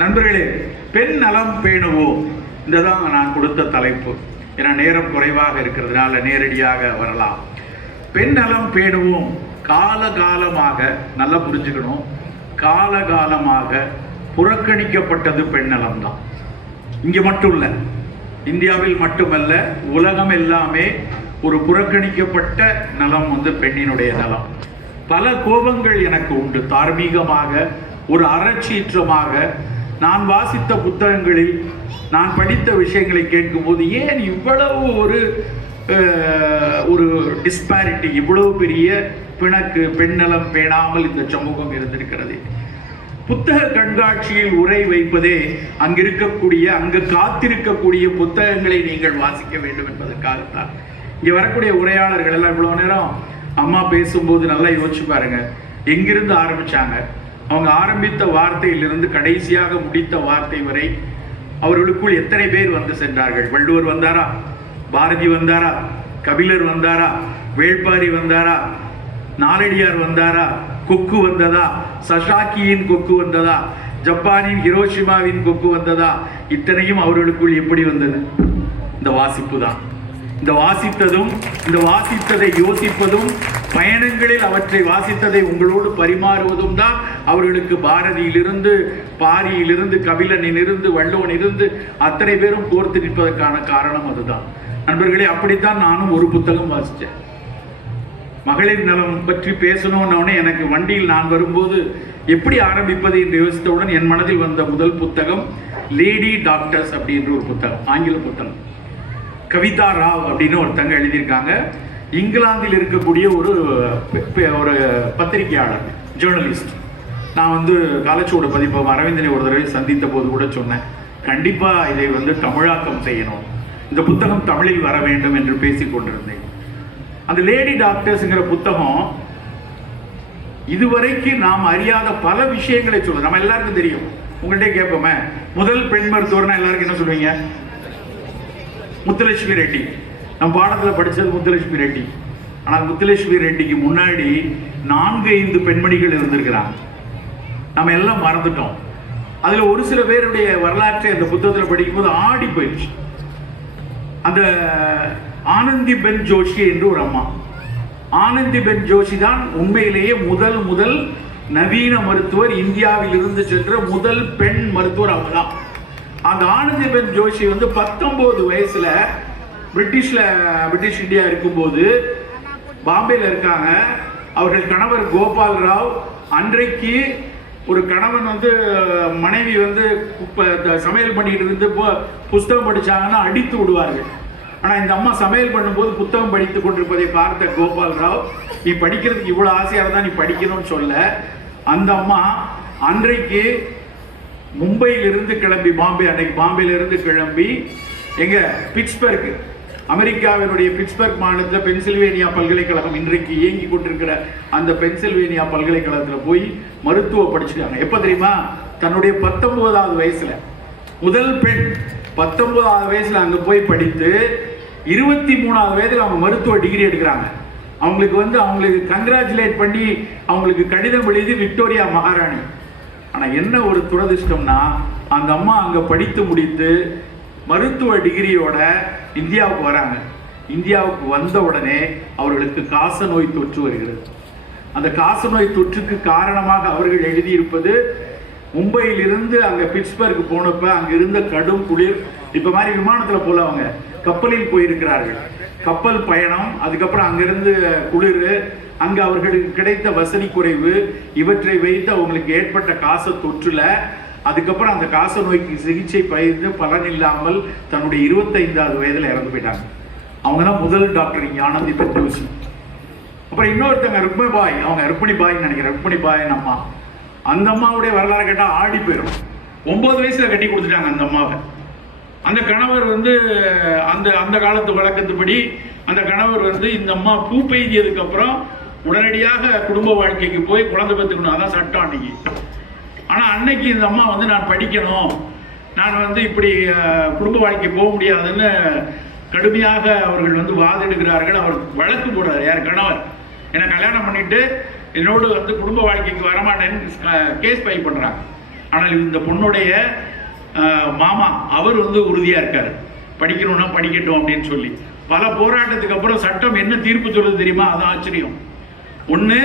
நண்பர்களே பெண் நலம் பேணுவோம் இந்த தான் நான் கொடுத்த தலைப்பு. ஏன்னா நேரம் குறைவாக இருக்கிறதுனால நேரடியாக வரலாம். பெண் நலம் பேணுவோம். காலகாலமாக நல்லா புரிஞ்சுக்கணும். காலகாலமாக புறக்கணிக்கப்பட்டது பெண் நலம் தான் இங்கே மட்டும் இல்லை இந்தியாவில் மட்டுமல்ல உலகம் எல்லாமே ஒரு புறக்கணிக்கப்பட்ட நலம் வந்து பெண்ணினுடைய நலம். பல கோபங்கள் எனக்கு உண்டு. தார்மீகமாக ஒரு அறச்சீற்றமாக நான் வாசித்த புத்தகங்களில் நான் படித்த விஷயங்களை கேட்கும்போது ஏன் இவ்வளவு ஒரு அஹ், ஒரு டிஸ்பாரிட்டி இவ்வளவு பெரிய பிணக்கு பெண்ணலம் பேணாமல் இந்த சமூகம் இருந்திருக்கிறது? புத்தக கண்காட்சியில் உரை வைப்பதே அங்கிருக்கக்கூடிய அங்கு காத்திருக்கக்கூடிய புத்தகங்களை நீங்கள் வாசிக்க வேண்டும் என்பதற்காகத்தான். இங்கே வரக்கூடிய உரையாளர்கள் எல்லாம் இவ்வளவு நேரம் அம்மா பேசும்போது நல்லா யோசிச்சு பாருங்க. எங்கிருந்து ஆரம்பிச்சாங்க? அவங்க ஆரம்பித்த வார்த்தையிலிருந்து கடைசியாக முடித்த வார்த்தை வரை அவர்களுக்குள் எத்தனை பேர் வந்து சென்றார்கள்? வள்ளுவர் வந்தாரா? பாரதி வந்தாரா? கபிலர் வந்தாரா? வேள்பாரி வந்தாரா? நாலடியார் வந்தாரா? கொக்கு வந்ததா? சஷாக்கியின் கொக்கு வந்ததா? ஜப்பானின் ஹிரோஷிமாவின் கொக்கு வந்ததா? இத்தனையும் அவர்களுக்குள் எப்படி வந்தது? இந்த வாசிப்பு தான் இந்த வாசித்ததும் இந்த வாசித்ததை யோசிப்பதும் பயணங்களில் அவற்றை வாசித்ததை உங்களோடு பரிமாறுவதும் தான் அவர்களுக்கு பாரதியிலிருந்து பாரியிலிருந்து கபிலனிலிருந்து வள்ளுவனிலிருந்து அத்தனை பேரும் கோர்த்து நிற்பதற்கான காரணம் அதுதான். நண்பர்களே அப்படித்தான் நானும் ஒரு புத்தகம் வாசித்தேன். மகளிர் நலம் பற்றி பேசணும்னோடனே எனக்கு வண்டியில் நான் வரும்போது எப்படி ஆரம்பிப்பது என்று யோசித்தவுடன் என் மனதில் வந்த முதல் புத்தகம் லேடி டாக்டர்ஸ் அப்படின்ற ஒரு புத்தகம் ஆங்கில புத்தகம். கவிதா ராவ் அப்படின்னு ஒருத்தங்க எழுதியிருக்காங்க. இங்கிலாந்தில் இருக்கக்கூடிய ஒரு ஒரு பத்திரிகையாளர் ஜேர்னலிஸ்ட் நான் வந்து காலச்சோட பதிப்பகம் அரவிந்தனை ஒரு தடவை சந்தித்த போது கூட சொன்னேன் கண்டிப்பாக இதை வந்து தமிழாக்கம் செய்யணும். இந்த புத்தகம் தமிழில் வர வேண்டும் என்று பேசி கொண்டிருந்தேன். அந்த லேடி டாக்டர்ஸுங்கிற புத்தகம் இதுவரைக்கும் நாம் அறியாத பல விஷயங்களை சொல்லுது. நம்ம எல்லாருக்கும் தெரியும். உங்கள்கிட்ட கேட்போமே முதல் பெண் மருத்துவர்னா எல்லாருக்கும் என்ன சொல்லுவீங்க? முத்துலட்சுமி ரெட்டி. நம்ம பாடத்தில் படித்தது முத்துலட்சுமி ரெட்டி. ஆனால் முத்துலட்சுமி ரெட்டிக்கு முன்னாடி நான்கு ஐந்து பெண்மணிகள் இருந்திருக்கிறாங்க. நம்ம எல்லாம் மறந்துட்டோம். அதில் ஒரு சில பேருடைய வரலாற்றை அந்த புத்தகத்தில் படிக்கும்போது ஆடி போயிடுச்சு. அந்த ஆனந்தி பென் ஜோஷி என்று ஒரு அம்மா. ஆனந்தி பென் ஜோஷி தான் உண்மையிலேயே முதல் முதல் நவீன மருத்துவர் இந்தியாவில் இருந்து சென்ற முதல் பெண் மருத்துவர் அவங்க தான் அந்த ஆனந்தி பென் ஜோஷி வந்து பத்தொன்பது வயசுல பிரிட்டிஷில் பிரிட்டிஷ் இந்தியா இருக்கும்போது பாம்பேயில் இருக்காங்க. அவர்கள் கணவர் கோபால் ராவ். அன்றைக்கு ஒரு கணவன் வந்து மனைவி வந்து சமையல் பண்ணிக்கிட்டு இருந்து இப்போ புஸ்தகம் படித்தாங்கன்னா அடித்து விடுவார்கள். ஆனால் இந்த அம்மா சமையல் பண்ணும்போது புத்தகம் படித்து கொண்டிருப்பதை பார்த்த கோபால் ராவ் நீ படிக்கிறதுக்கு இவ்வளோ ஆசையாக இருந்தால் நீ படிக்கணும்னு சொல்ல. அந்த அம்மா அன்றைக்கு மும்பையிலிருந்து கிளம்பி பாம்பே அன்னைக்கு பாம்பேலிருந்து கிளம்பி எங்கே பிட்ஸ்பர்க்கு அமெரிக்காவினுடைய பிட்ஸ்பர்க் மாநிலத்தில் பென்சில்வேனியா பல்கலைக்கழகம் இன்றைக்கு இயங்கி கொண்டிருக்கிற அந்த பென்சில்வேனியா பல்கலைக்கழகத்தில் போய் மருத்துவம் படிச்சிருக்காங்க எப்போ தெரியுமா? தன்னுடைய பத்தொன்பதாவது வயசில். முதல் பெண் பத்தொன்பதாவது வயசில் அங்கே போய் படித்து இருபத்தி மூணாவது வயதில் அவங்க மருத்துவ டிகிரி எடுக்கிறாங்க. அவங்களுக்கு வந்து அவங்களுக்கு கங்க்ராச்சுலேட் பண்ணி அவங்களுக்கு கடிதம் எழுதி விக்டோரியா மகாராணி. ஆனால் என்ன ஒரு துரதிருஷ்டம்னா அந்த அம்மா அங்கே படித்து முடித்து மருத்துவ டிகிரியோட இந்தியாவுக்கு வராங்க. இந்தியாவுக்கு வந்த உடனே அவர்களுக்கு காச நோய் தொற்று வருகிறது. அந்த காச நோய் தொற்றுக்கு காரணமாக அவர்கள் எழுதியிருப்பது மும்பையிலிருந்து அங்கே பிட்ஸ்பர்க் போனப்ப அங்கே இருந்த கடும் குளிர் இப்போ மாதிரி விமானத்தில் போல அவங்க கப்பலில் போயிருக்கிறார்கள். கப்பல் பயணம் அதுக்கப்புறம் அங்கிருந்து குளிர் அங்கே அவர்களுக்கு கிடைத்த வசதி குறைவு இவற்றை வைத்து அவங்களுக்கு ஏற்பட்ட காச தொற்றுல அதுக்கப்புறம் அந்த காச நோய்க்கு சிகிச்சை பயிர்ந்து பலன் இல்லாமல் தன்னுடைய இருபத்தைந்தாவது வயதில் இறந்து போயிட்டாங்க. அவங்க தான் முதல் டாக்டர் ஞானந்தி ஆனந்தி அப்புறம் இன்னொருத்தவங்க ருக்மி பாய் அவங்க ருக்மிணி பாய்ன்னு நினைக்கிறேன் ருக்மிணி பாய் அம்மா. அந்த அம்மாவுடைய வரலாறு கேட்டால் ஆடி போயிடும் ஒன்பது வயசுல கட்டி கொடுத்துட்டாங்க அந்த அம்மாவை. அந்த கணவர் வந்து அந்த அந்த காலத்து வழக்கத்துப்படி அந்த கணவர் வந்து இந்த அம்மா பூ பெய்தியதுக்கு அப்புறம் உடனடியாக குடும்ப வாழ்க்கைக்கு போய் குழந்தை பெற்றுக்கணும். அதான் சட்டம் அன்னைக்கு ஆனால் அன்னைக்கு இந்த அம்மா வந்து நான் படிக்கணும். நான் வந்து இப்படி குடும்ப வாழ்க்கை போக முடியாதுன்னு கடுமையாக அவர்கள் வந்து வாதிடுகிறார்கள். அவர் வழக்கு போடுறார் யார்? கணவர். என்னை கல்யாணம் பண்ணிட்டு என்னோடு வந்து குடும்ப வாழ்க்கைக்கு வரமாட்டேன்னு கேஸ் ஃபைல் பண்ணுறாங்க ஆனால் இந்த பொண்ணுடைய மாமா அவர் வந்து உறுதியாக இருக்கார். படிக்கணும்னா படிக்கட்டும் அப்படின்னு சொல்லி. பல போராட்டத்துக்கு அப்புறம் சட்டம் என்ன தீர்ப்பு சொல்லுது தெரியுமா? அது ஆச்சரியம். ஒன்று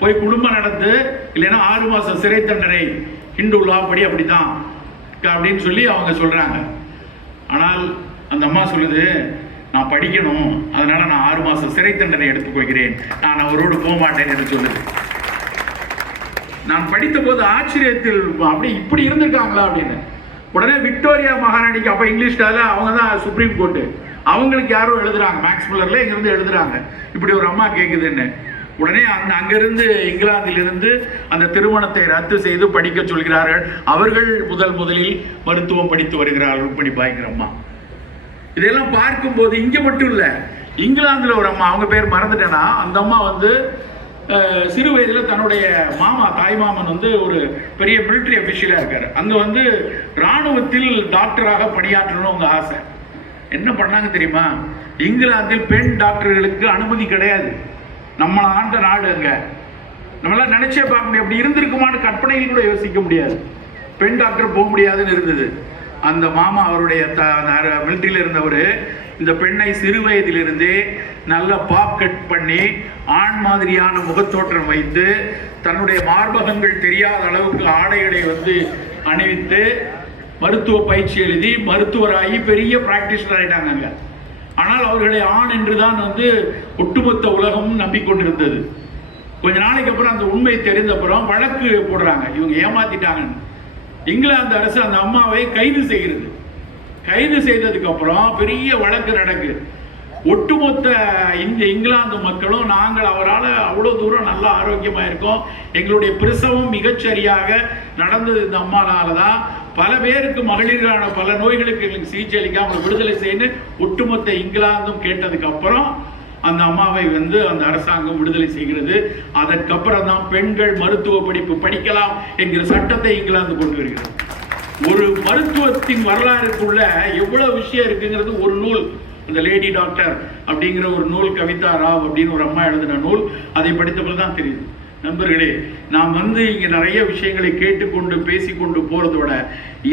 போய் குடும்பம் நடந்து இல்லைன்னா ஆறு மாதம் சிறை தண்டனை ஹிந்து லா படி அப்படிதான் அப்படின்னு சொல்லி அவங்க சொல்கிறாங்க ஆனால் அந்த அம்மா சொல்லுது நான் படிக்கணும் அதனால் நான் ஆறு மாதம் சிறை தண்டனை எடுத்துக்கொள்கிறேன் நான் அவரோடு போக மாட்டேன் என்று சொல்லுது. நான் படித்த போது ஆச்சரியத்தில் அப்படி இப்படி இருந்திருக்காங்களா அப்படின்னு. உடனே விக்டோரியா மகாராணிக்கு அப்போ இங்கிலீஷ்ல அவங்க தான் சுப்ரீம் கோர்ட்டு. அவங்களுக்கு யாரோ எழுதுறாங்க மேக்ஸ் மில்லரில் இங்கிருந்து எழுதுறாங்க. இப்படி ஒரு அம்மா கேட்குதுன்னு உடனே அந்த அங்கிருந்து இங்கிலாந்திலிருந்து அந்த திருமணத்தை ரத்து செய்து படிக்க சொல்கிறார்கள். அவர்கள் முதல் முதலில் மருத்துவம் படித்து வருகிறார்கள் ருக்மணி பாய்ங்கிற அம்மா இதெல்லாம் பார்க்கும்போது இங்கே மட்டும் இல்லை இங்கிலாந்தில் ஒரு அம்மா அவங்க பேர் மறந்துட்டேன்னா அந்த அம்மா வந்து சிறு வயதில் தன்னுடைய மாமா தாய் மாமன் வந்து ஒரு பெரிய மிலிட்ரி அஃபிஷியலாக இருக்கார். அங்கே வந்து இராணுவத்தில் டாக்டராக பணியாற்றணும் அவங்க ஆசை. என்ன பண்ணாங்க தெரியுமா? இங்கிலாந்தில் பெண் டாக்டர்களுக்கு அனுமதி கிடையாது. நம்மளை ஆண்ட நாடு அங்கே. நம்மளால நினைச்சே பார்க்க முடியாது. அப்படி இருந்திருக்குமான்னு கற்பனையில் கூட யோசிக்க முடியாது. பெண் டாக்டர் போக முடியாதுன்னு இருந்தது. அந்த மாமா அவருடைய த மிலிட்ரியில் இருந்தவர் இந்த பெண்ணை சிறு வயதிலிருந்தே நல்ல பாப் கட் பண்ணி ஆண் மாதிரியான முகத்தோற்றம் வைத்து தன்னுடைய மார்பகங்கள் தெரியாத அளவுக்கு ஆடைகளை வந்து அணிவித்து மருத்துவ பயிற்சி எழுதி மருத்துவராகி பெரிய பிராக்டிஷனர் ஆயிட்டாங்க அங்கே. ஆனால் அவர்களை ஆண் என்றுதான் வந்து ஒட்டுமொத்த உலகமும் நம்பிக்கொண்டிருந்தது. கொஞ்ச நாளைக்கு அப்புறம் அந்த உண்மை தெரிந்த அப்புறம் வழக்கு போடுறாங்க. இவங்க ஏமாத்திட்டாங்கன்னு. இங்கிலாந்து அரசு அந்த அம்மாவை கைது செய்கிறது. கைது செய்ததுக்கு அப்புறம் பெரிய வழக்கு நடக்கு. ஒட்டுமொத்த இந்த இங்கிலாந்து மக்களும் நாங்கள் அவரால் அவ்வளோ தூரம் நல்லா ஆரோக்கியமாக இருக்கோம். எங்களுடைய பிரசவம் மிகச்சரியாக நடந்தது இந்த அம்மானால தான் பல பேருக்கு மகளிரான பல நோய்களுக்கு எங்களுக்கு சிகிச்சை அளிக்காமல் விடுதலை செய்யணும் ஒட்டுமொத்த இங்கிலாந்தும் கேட்டதுக்கு அப்புறம் அந்த அம்மாவை வந்து அந்த அரசாங்கம் விடுதலை செய்கிறது. அதற்கப்புறம் தான் பெண்கள் மருத்துவ படிப்பு படிக்கலாம் என்கிற சட்டத்தை இங்கிலாந்து கொண்டு வருகிறது. ஒரு மருத்துவத்தின் வரலாறுக்குள்ள எவ்வளவு விஷயம் இருக்குங்கிறது ஒரு நூல். அந்த லேடி டாக்டர் அப்படிங்கிற ஒரு நூல் கவிதா ராவ் அப்படின்னு ஒரு அம்மா எழுதின நூல். அதை படித்தபோது தான் தெரியுது நண்பர்களே நாம் வந்து இங்கே நிறைய விஷயங்களை கேட்டுக்கொண்டு பேசிக்கொண்டு போகிறத விட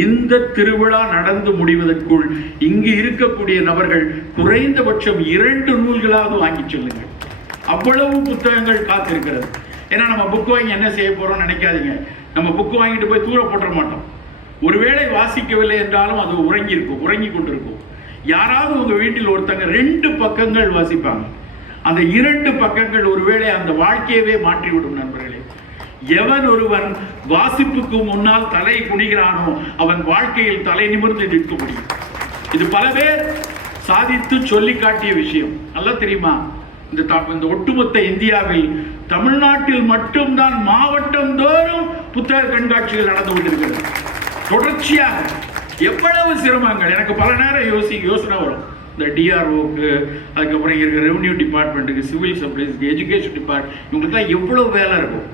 இந்த திருவிழா நடந்து முடிவதற்குள் இங்கு இருக்கக்கூடிய நபர்கள் குறைந்தபட்சம் இரண்டு நூல்களாவது வாங்கி சொல்லுங்கள். அவ்வளவு புத்தகங்கள் காத்திருக்கிறது. ஏன்னா நம்ம புக் வாங்கி என்ன செய்ய போறோம்னு நினைக்காதீங்க. நம்ம புக் வாங்கிட்டு போய் தூர போட்டுற மாட்டோம். ஒருவேளை வாசிக்கவில்லை என்றாலும் அது உறங்கி இருக்கும் உறங்கி கொண்டிருக்கும். யாராவது உங்க வீட்டில் ஒருத்தங்க ரெண்டு பக்கங்கள் வாசிப்பாங்க. அந்த இரண்டு பக்கங்கள் ஒருவேளை அந்த வாழ்க்கையவே மாற்றிவிடும் நண்பர்களே. எவன் ஒருவன் வாசிப்புக்கு முன்னால் தலை குனிகிறானோ அவன் வாழ்க்கையில் தலை நிமிர்ந்து நிற்க முடியும். இது பல பேர் சாதித்து சொல்லி காட்டிய விஷயம். நல்லா தெரியுமா? இந்த இந்த ஒட்டுமொத்த இந்தியாவில் தமிழ்நாட்டில் மட்டும்தான் மாவட்டம் தோறும் புத்தக கண்காட்சிகள் நடந்து கொண்டிருக்கிறது. தொடர்ச்சியாக எவ்வளவு சிரமங்கள்? எனக்கு பல நேரம் யோசி யோசனை வரும். இந்த டிஆர்ஓக்கு அதுக்கப்புறம் இருக்கிற ரெவன்யூ டிபார்ட்மெண்ட்டுக்கு சிவில் சப்ளைஸ்க்கு எஜுகேஷன் டிபார்ட்மெண்ட் இவங்களுக்குலாம் எவ்வளோ வேலை இருக்கும்?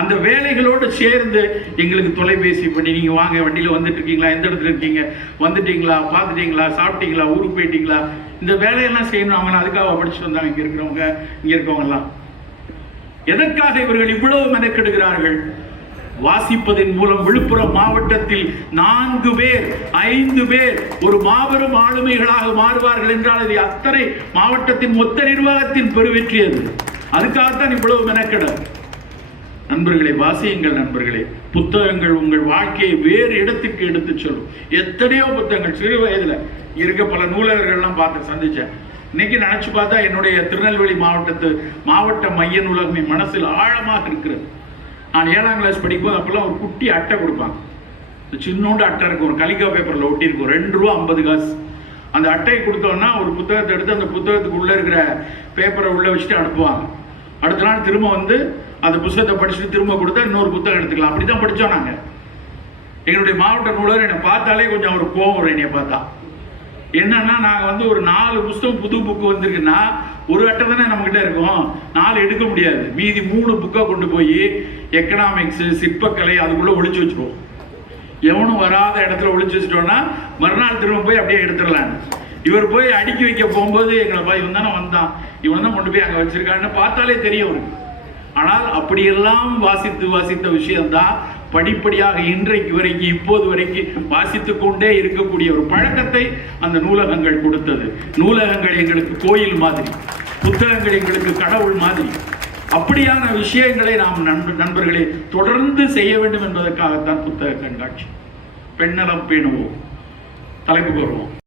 அந்த வேலைகளோடு சேர்ந்து எங்களுக்கு தொலைபேசி பண்ணி நீங்கள் வாங்க வண்டியில் வந்துட்டு இருக்கீங்களா எந்த இடத்துல இருக்கீங்க? வந்துட்டீங்களா? பார்த்துட்டீங்களா சாப்பிட்டீங்களா? ஊருக்கு போயிட்டீங்களா? இந்த வேலையெல்லாம் செய்யணும். அவங்க அதுக்காக படிச்சுட்டு வந்தாங்க. இங்கே இருக்கிறவங்க இங்கே இருக்கவங்கலாம் எதற்காக இவர்கள் இவ்வளவு மெனக்கெடுகிறார்கள்? வாசிப்பதன் மூலம் விழுப்புரம் மாவட்டத்தில் நான்கு பேர் ஐந்து பேர் ஒரு மாபெரும் ஆளுமைகளாக மாறுவார்கள் என்றால் அது அத்தனை மாவட்டத்தின் மொத்த நிர்வாகத்தின் பெருவெற்றி அது அதுக்காகத்தான் இவ்வளவு மெனக்கெடும் நண்பர்களே வாசியுங்கள் நண்பர்களே. புத்தகங்கள் உங்கள் வாழ்க்கையை வேறு இடத்துக்கு எடுத்துச் செல்லும். எத்தனையோ புத்தகங்கள் சிறு வயதில் இருக்க பல நூலகர்கள்லாம் பார்த்து சந்திச்சேன். இன்னைக்கு நினைச்சு பார்த்தா என்னுடைய திருநெல்வேலி மாவட்டத்து மாவட்ட மைய நூலகம் மனசில் ஆழமாக இருக்கிறது. நான் ஏழாம் கிளாஸ் படிக்கும்போது அப்போல்லாம் ஒரு குட்டி அட்டை கொடுப்பாங்க. சின்னோண்டு அட்டை இருக்கும் ஒரு கலிக்கா பேப்பரில் ஒட்டியிருக்கும் ரெண்டு ரூபா ஐம்பது காசு. அந்த அட்டையை கொடுத்தோன்னா ஒரு புத்தகத்தை எடுத்து அந்த புத்தகத்துக்கு உள்ளே இருக்கிற பேப்பரை உள்ளே வச்சுட்டு அனுப்புவாங்க. அடுத்த நாள் திரும்ப வந்து அந்த புத்தகத்தை படிச்சுட்டு திரும்ப கொடுத்தா இன்னொரு புத்தகம் எடுத்துக்கலாம். அப்படி தான் படித்தோம் நாங்கள் எங்களுடைய மாவட்ட நூலர் என்னை பார்த்தாலே கொஞ்சம் அவர் கோவம் வரும் என்னை பார்த்தா. என்னன்னா நாங்கள் வந்து ஒரு நாலு புஸ்தகம் புது புக்கு வந்திருக்குன்னா ஒரு வட்டம் தானே நம்மக்கிட்ட இருக்கும். நாலு எடுக்க முடியாது. மீதி மூணு புக்கை கொண்டு போய் எக்கனாமிக்ஸு சிற்பக்கலை அதுக்குள்ளே ஒழிச்சு வச்சுருவோம். எவனும் வராத இடத்துல ஒழிச்சு வச்சிட்டோன்னா மறுநாள் திரும்ப போய் அப்படியே எடுத்துடலாம். இவர் போய் அடுக்கி வைக்க போகும்போது எங்களை பா இவன் தானே வந்தான். இவன் தான் கொண்டு போய் அங்கே வச்சிருக்கான்னு பார்த்தாலே தெரியும் ஆனால் அப்படியெல்லாம் வாசித்து வாசித்த விஷயம்தான் படிப்படியாக இன்றைக்கு வரைக்கும் இப்போது வரைக்கும் வாசித்துக் கொண்டே இருக்கக்கூடிய ஒரு பழக்கத்தை அந்த நூலகங்கள் கொடுத்தது. நூலகங்கள் எங்களுக்கு கோயில் மாதிரி புத்தகங்கள் எங்களுக்கு கடவுள் மாதிரி. அப்படியான விஷயங்களை நாம் நண்ப நண்பர்களை தொடர்ந்து செய்ய வேண்டும் என்பதற்காகத்தான் புத்தக கண்காட்சி. பெண்ணலம் பேணுவோம். தலைப்பு கோருவோம்.